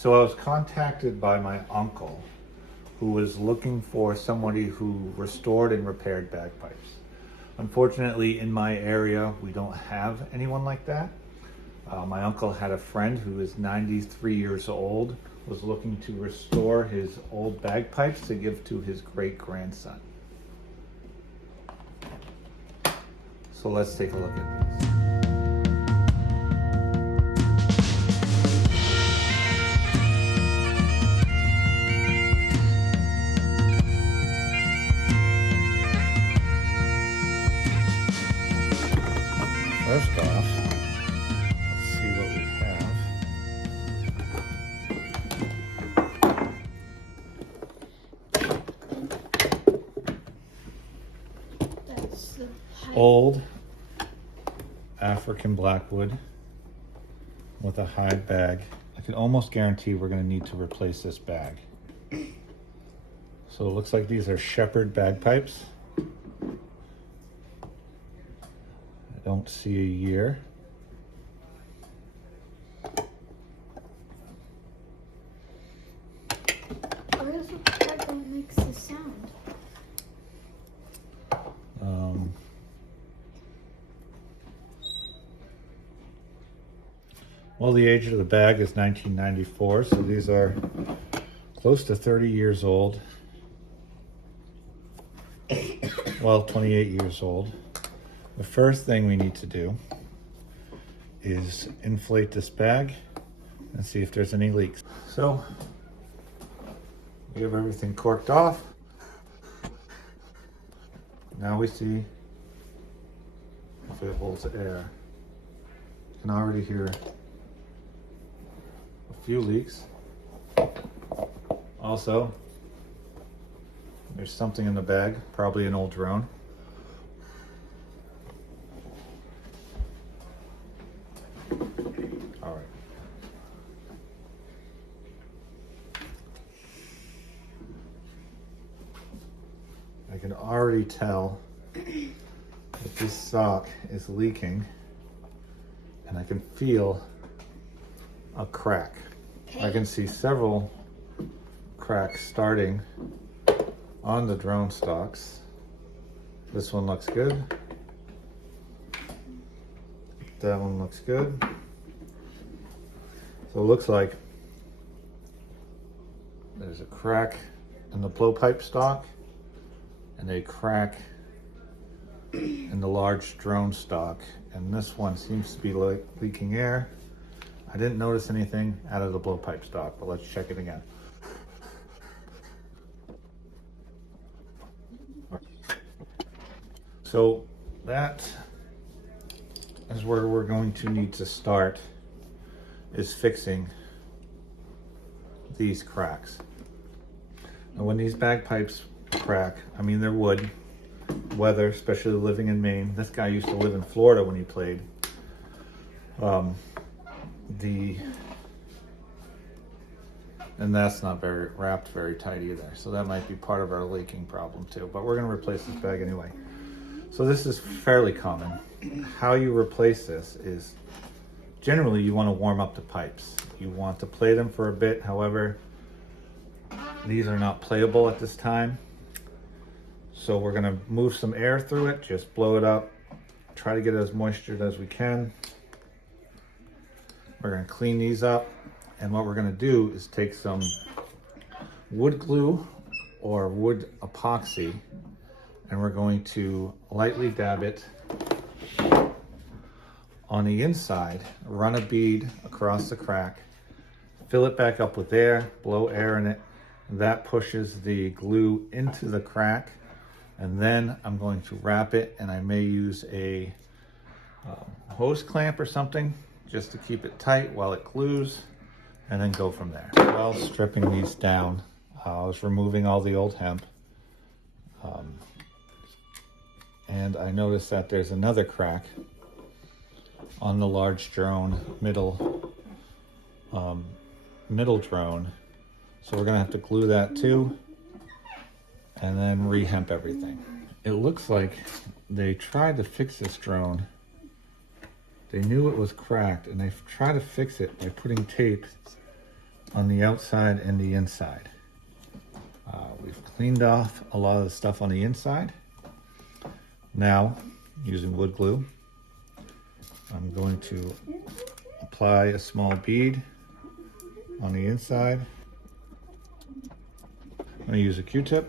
So I was contacted by my uncle who was looking for somebody who restored and repaired bagpipes. Unfortunately, in my area, we don't have anyone like that. My uncle had a friend who is 93 years old, was looking to restore his old bagpipes to give to his great-grandson. So let's take a look at these. First off, let's see what we have. That's the Old African blackwood with a hide bag. I can almost guarantee we're going to need to replace this bag. So it looks like these are shepherd bagpipes. I don't see a year. Where's the part that makes the sound? Well, the age of the bag is 1994, so these are close to 30 years old. Well, 28 years old. The first thing we need to do is inflate this bag and see if there's any leaks. So we have everything corked off. Now we see if it holds air. You can already hear a few leaks. Also, there's something in the bag, probably an old drone. All right. I can already tell that this sock is leaking, and I can feel a crack. Okay. I can see several cracks starting on the drone stocks. This one looks good. That one looks good. So it looks like there's a crack in the blowpipe stock and a crack in the large drone stock. And this one seems to be leaking air. I didn't notice anything out of the blowpipe stock, but let's check it again. So that is where we're going to need to start, is fixing these cracks. And when these bagpipes crack, I mean, they're wood, weather, especially living in Maine. This guy used to live in Florida when he played. And that's not wrapped very tight either. So that might be part of our leaking problem too, but we're gonna replace this bag anyway. So this is fairly common. How you replace this is, generally you wanna warm up the pipes. You want to play them for a bit. However, these are not playable at this time. So we're gonna move some air through it, just blow it up, try to get as moistured as we can. We're gonna clean these up, and what we're gonna do is take some wood glue or wood epoxy, and we're going to lightly dab it on the inside, run a bead across the crack, fill it back up with air, blow air in it. That pushes the glue into the crack, and then I'm going to wrap it, and I may use a hose clamp or something just to keep it tight while it glues, and then go from there. While stripping these down, I was removing all the old hemp, and I noticed that there's another crack on the large drone, middle drone. So we're gonna have to glue that too, and then re-hemp everything. It looks like they tried to fix this drone. They knew it was cracked, and they tried to fix it by putting tape on the outside and the inside. We've cleaned off a lot of the stuff on the inside. Now, using wood glue, I'm going to apply a small bead on the inside. I'm going to use a Q-tip.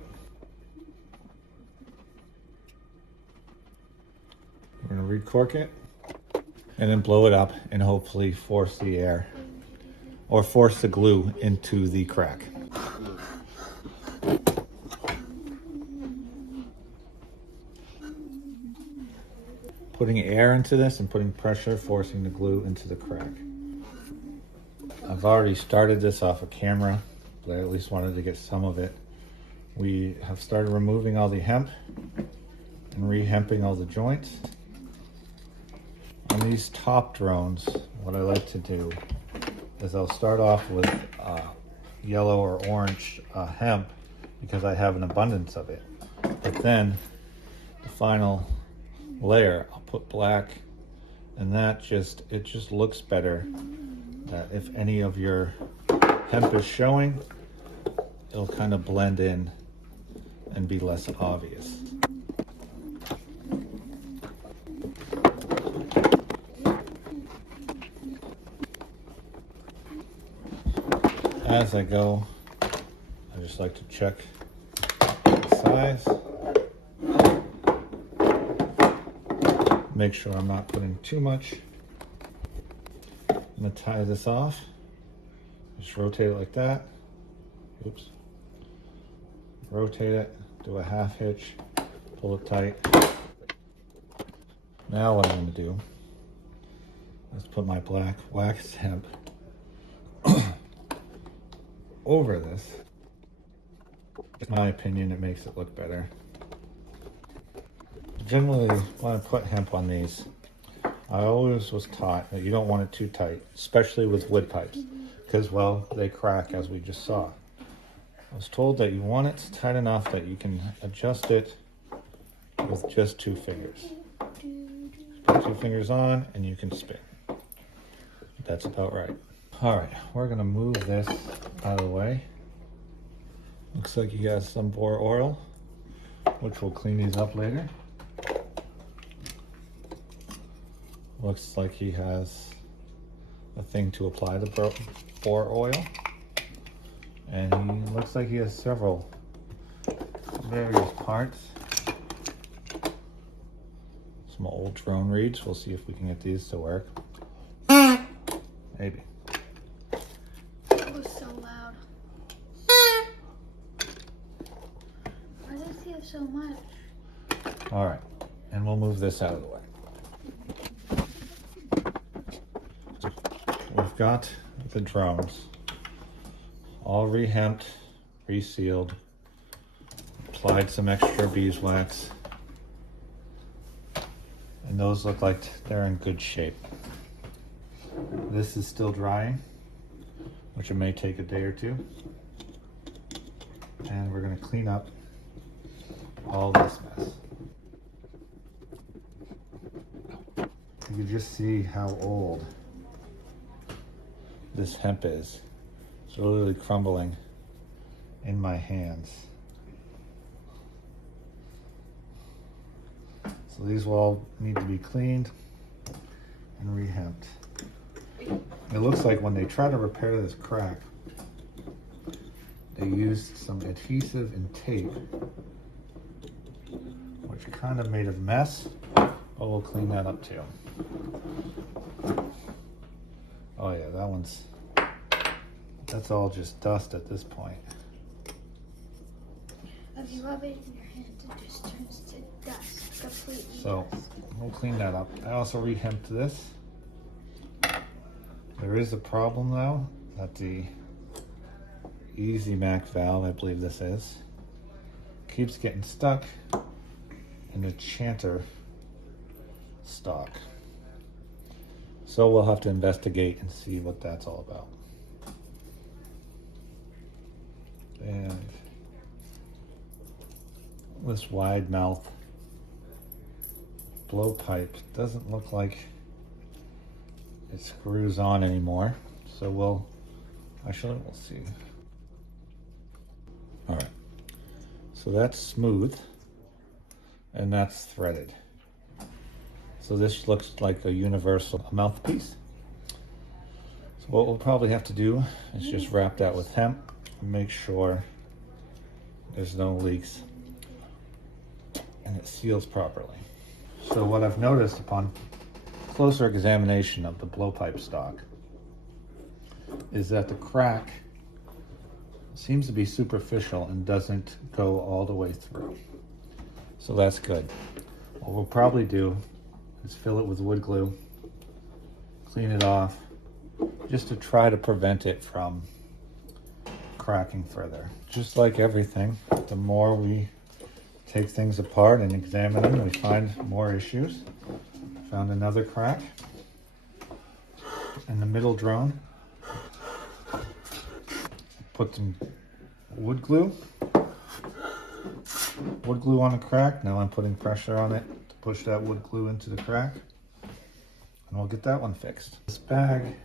We're going to recork it and then blow it up and hopefully force the air or force the glue into the crack. Putting air into this and putting pressure, forcing the glue into the crack. I've already started this off of camera, but I at least wanted to get some of it. We have started removing all the hemp and re-hemping all the joints. On these top drones, what I like to do is I'll start off with yellow or orange hemp because I have an abundance of it. But then the final layer, I'll put black, and it just looks better. That if any of your hemp is showing, it'll kind of blend in and be less obvious. As I go, I just like to check the size. Make sure I'm not putting too much. I'm going to tie this off. Just rotate it like that. Oops. Rotate it, do a half hitch, pull it tight. Now what I'm going to do is put my black wax hemp over this. In my opinion, it makes it look better. Generally, when I put hemp on these, I always was taught that you don't want it too tight, especially with wood pipes, because, well, they crack as we just saw. I was told that you want it tight enough that you can adjust it with just 2 fingers. Put 2 fingers on and you can spin. That's about right. All right, we're gonna move this out of the way. Looks like you got some bore oil, which we'll clean these up later. Looks like he has a thing to apply the bore oil. And he looks like he has several various parts. Some old drone reeds. We'll see if we can get these to work. Maybe. It was so loud. Why does he have so much? All right, and we'll move this out of the way. We've got the drones all re-hemped, resealed, applied some extra beeswax, and those look like they're in good shape. This is still drying, which it may take a day or two, and we're going to clean up all this mess. You can just see how old this hemp is. It's literally crumbling in my hands. So these will all need to be cleaned and re-hemped. It looks like when they try to repair this crack, they used some adhesive and tape, which kind of made a mess, but we'll clean that up too. Oh yeah, that's all just dust at this point. If you rub it in your hand, it just turns to dust. Completely. So we'll clean that up. I also re-hemped this. There is a problem though, that the Easy-Mac valve, I believe this is, keeps getting stuck in the chanter stock. So we'll have to investigate and see what that's all about. And this wide mouth blowpipe doesn't look like it screws on anymore. So we'll Actually, we'll see. All right, so that's smooth and that's threaded. So this looks like a universal mouthpiece. So what we'll probably have to do is just wrap that with hemp and make sure there's no leaks and it seals properly. So what I've noticed upon closer examination of the blowpipe stock is that the crack seems to be superficial and doesn't go all the way through. So that's good. What we'll probably do is fill it with wood glue, clean it off, just to try to prevent it from cracking further. Just like everything, the more we take things apart and examine them, we find more issues. Found another crack in the middle drone. Put some wood glue on the crack. Now I'm putting pressure on it to push that wood glue into the crack, and we'll get that one fixed. This bag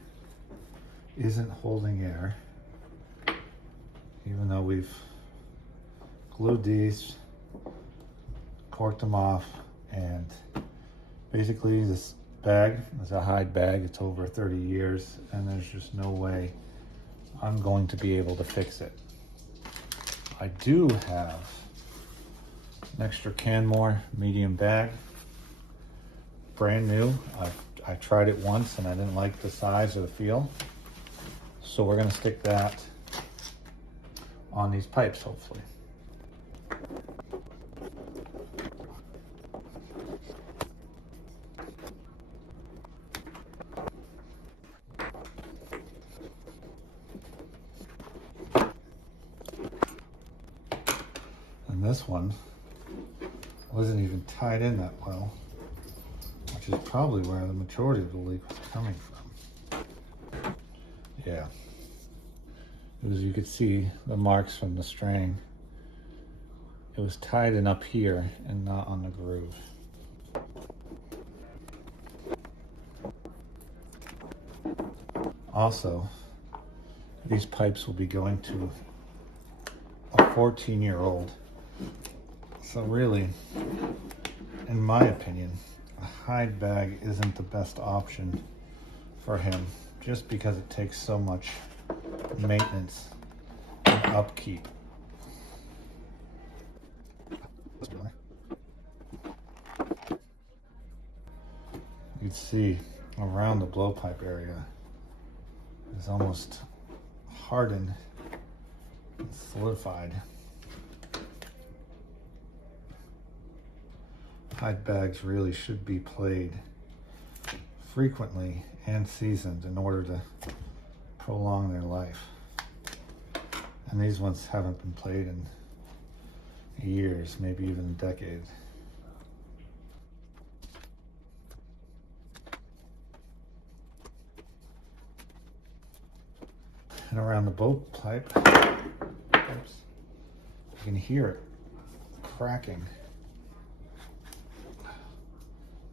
isn't holding air, even though we've glued these, corked them off, and basically this bag is a hide bag. It's over 30 years and there's just no way I'm going to be able to fix it. I do have an extra Canmore medium bag, brand new. I tried it once and I didn't like the size or the feel. So we're gonna stick that on these pipes, hopefully. And this one wasn't even tied in that well, which is probably where the majority of the leak was coming from. Yeah. As you could see, the marks from the strain. It was tied in up here and not on the groove. Also, these pipes will be going to a 14-year-old. So really, in my opinion, a hide bag isn't the best option for him, just because it takes so much maintenance and upkeep. You'd see around the blowpipe area is almost hardened and solidified. Hide bags really should be played frequently and seasoned in order to prolong their life. And these ones haven't been played in years, maybe even a decade. And around the blowpipe, oops, you can hear it cracking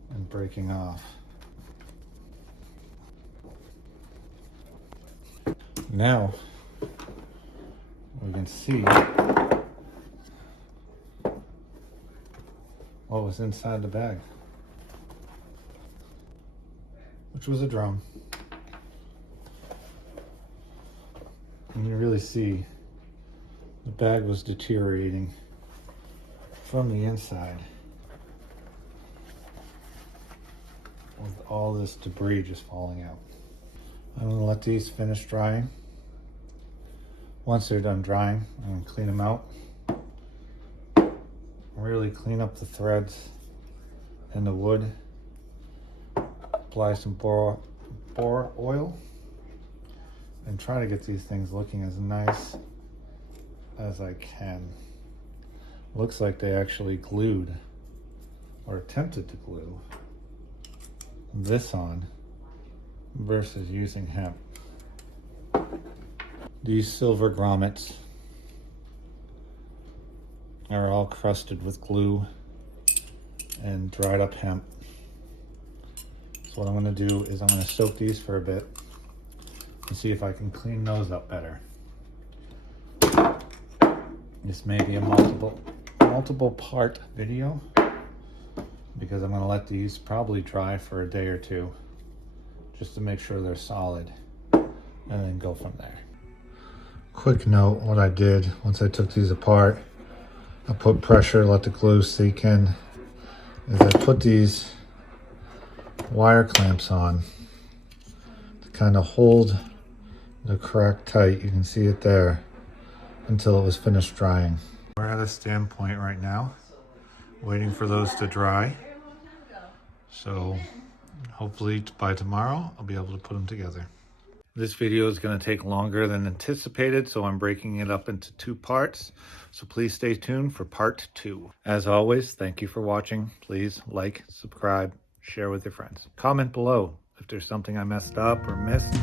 and breaking off. Now we can see what was inside the bag, which was a drone. And you really see the bag was deteriorating from the inside with all this debris just falling out. I'm gonna let these finish drying. Once they're done drying, I'm gonna clean them out. Really clean up the threads and the wood. Apply some bore oil and try to get these things looking as nice as I can. Looks like they actually glued or attempted to glue this on versus using hemp. These silver grommets are all crusted with glue and dried up hemp. So what I'm going to do is I'm going to soak these for a bit, and see if I can clean those up better. This may be a multiple part video because I'm going to let these probably dry for a day or two just to make sure they're solid and then go from there. Quick note, what I did once I took these apart, I put pressure, let the glue seek in, is I put these wire clamps on to kind of hold the crack tight. You can see it there until it was finished drying. We're at a standpoint right now, waiting for those to dry. So hopefully by tomorrow, I'll be able to put them together. This video is going to take longer than anticipated, so I'm breaking it up into 2 parts. So please stay tuned for part 2. As always, thank you for watching. Please like, subscribe, share with your friends. Comment below if there's something I messed up or missed.